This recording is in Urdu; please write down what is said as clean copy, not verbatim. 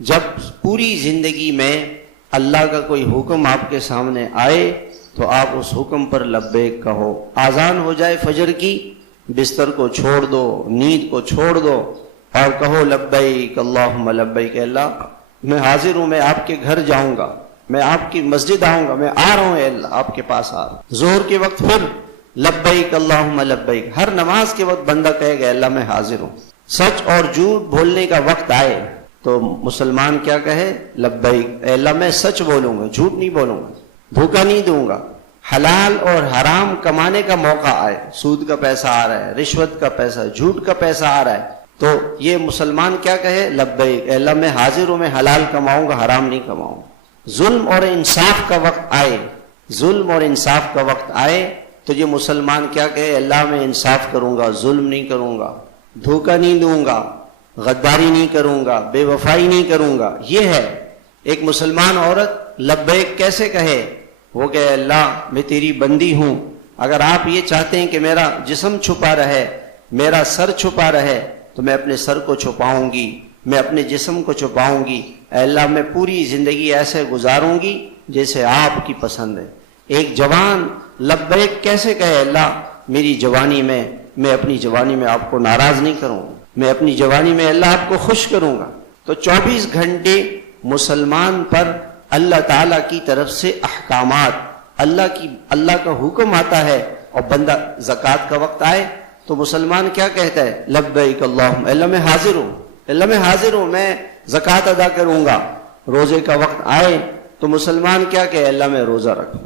جب پوری زندگی میں اللہ کا کوئی حکم آپ کے سامنے آئے تو آپ اس حکم پر لبیک کہو. آذان ہو جائے فجر کی، بستر کو چھوڑ دو، نیند کو چھوڑ دو اور کہو لبیک اللہم لبیک. اللہ میں حاضر ہوں، میں آپ کے گھر جاؤں گا، میں آپ کی مسجد آؤں گا، میں آ رہا ہوں اے اللہ، آپ کے پاس آ رہا ہوں. ظہر کے وقت پھر لبیک اللہم لبیک. ہر نماز کے وقت بندہ کہے گا اللہ میں حاضر ہوں. سچ اور جھوٹ بولنے کا وقت آئے تو مسلمان کیا کہے؟ لبیک اے اللہ میں سچ بولوں گا، جھوٹ نہیں بولوں گا، دھوکہ نہیں دوں گا. حلال اور حرام کمانے کا موقع آئے، سود کا پیسہ آ رہا ہے، رشوت کا پیسہ، جھوٹ کا پیسہ آ رہا ہے، تو یہ مسلمان کیا کہے؟ لبیک اے اللہ میں حاضر ہوں، میں حلال کماؤں گا، حرام نہیں کماؤں. ظلم اور انصاف کا وقت آئے، ظلم اور انصاف کا وقت آئے تو یہ مسلمان کیا کہے؟ اللہ میں انصاف کروں گا، ظلم نہیں کروں گا، دھوکہ نہیں دوں گا، غداری نہیں کروں گا، بے وفائی نہیں کروں گا. یہ ہے ایک مسلمان عورت لبیک کیسے کہے؟ وہ کہ اللہ میں تیری بندی ہوں، اگر آپ یہ چاہتے ہیں کہ میرا جسم چھپا رہے، میرا سر چھپا رہے تو میں اپنے سر کو چھپاؤں گی، میں اپنے جسم کو چھپاؤں گی. اے اللہ میں پوری زندگی ایسے گزاروں گی جیسے آپ کی پسند ہے. ایک جوان لبیک کیسے کہے؟ اللہ میری جوانی میں اپنی جوانی میں آپ کو ناراض نہیں کروں گا، میں اپنی جوانی میں اللہ آپ کو خوش کروں گا. تو 24 گھنٹے مسلمان پر اللہ تعالیٰ کی طرف سے احکامات، اللہ کا حکم آتا ہے. اور بندہ زکوٰۃ کا وقت آئے تو مسلمان کیا کہتا ہے؟ لبیک اللہم اللہ میں حاضر ہوں، اللہ میں حاضر ہوں، میں زکوٰۃ ادا کروں گا. روزے کا وقت آئے تو مسلمان کیا کہے؟ اللہ میں روزہ رکھوں.